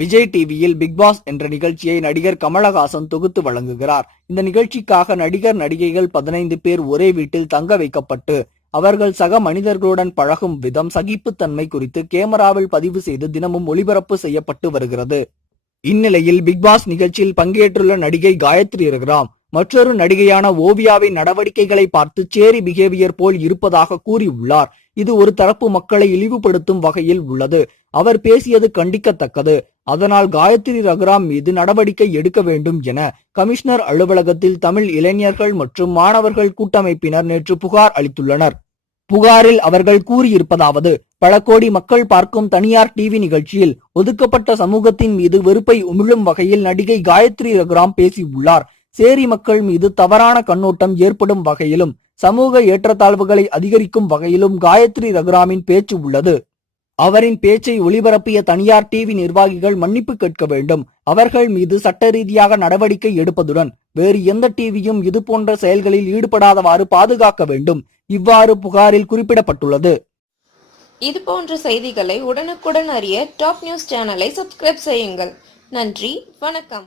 விஜய் டிவியில் big pass என்ற நிகழ்ச்சியை நடிகர் கமலஹாசன் தொகுத்து வழங்குகிறார். இந்த நிகழ்ச்சிக்காக நடிகர் நடிகைகள் பதினைந்து பேர் ஒரே வீட்டில் தங்க வைக்கப்பட்டு அவர்கள் சக மனிதர்களுடன் பழகும் விதம் சகிப்புத்தன்மை குறித்து கேமராவில் பதிவு செய்து தினமும் ஒளிபரப்பு செய்யப்பட்டு வருகிறது. இந்நிலையில் பிக்பாஸ் நிகழ்ச்சியில் பங்கேற்றுள்ள நடிகை காயத்ரி ரகுராம் மற்றொரு நடிகையான ஓவியாவின் நடவடிக்கைகளை பார்த்து சேரி பிஹேவியர் போல் இருப்பதாக கூறியுள்ளார். இது ஒரு தரப்பு மக்களை இழிவுபடுத்தும் வகையில் உள்ளது. அவர் பேசியது கண்டிக்கத்தக்கது. அதனால் காயத்ரி ரகுராம் மீது நடவடிக்கை எடுக்க வேண்டும் என கமிஷனர் அலுவலகத்தில் தமிழ் இளைஞர்கள் மற்றும் மாணவர்கள் கூட்டமைப்பினர் நேற்று புகார் அளித்துள்ளனர். புகாரில் அவர்கள் கூறியிருப்பதாவது பல கோடி மக்கள் பார்க்கும் தனியார் டிவி நிகழ்ச்சியில் ஒதுக்கப்பட்ட சமூகத்தின் மீது வெறுப்பை உமிழும் வகையில் நடிகை காயத்ரி ரகுராம் பேசியுள்ளார். சேரி மக்கள் மீது தவறான கண்ணோட்டம் ஏற்படும் வகையிலும் சமூக ஏற்றத்தாழ்வுகளை அதிகரிக்கும் வகையிலும் காயத்ரி ரகுராமின் பேச்சு உள்ளது. அவரின் பேச்சை ஒளிபரப்பிய தனியார் டிவி நிர்வாகிகள் மன்னிப்பு கேட்க வேண்டும். அவர்கள் மீது சட்ட ரீதியாக நடவடிக்கை எடுப்பதுடன் வேறு எந்த டிவியும் இதுபோன்ற செயல்களில் ஈடுபடாதவாறு பாதுகாக்க வேண்டும். இவ்வாறு புகாரில் குறிப்பிடப்பட்டுள்ளது. இது போன்ற செய்திகளை உடனுக்குடன் அறிய டாப் நியூஸ் சேனலை சப்ஸ்கிரைப் செய்யுங்கள். நன்றி வணக்கம்.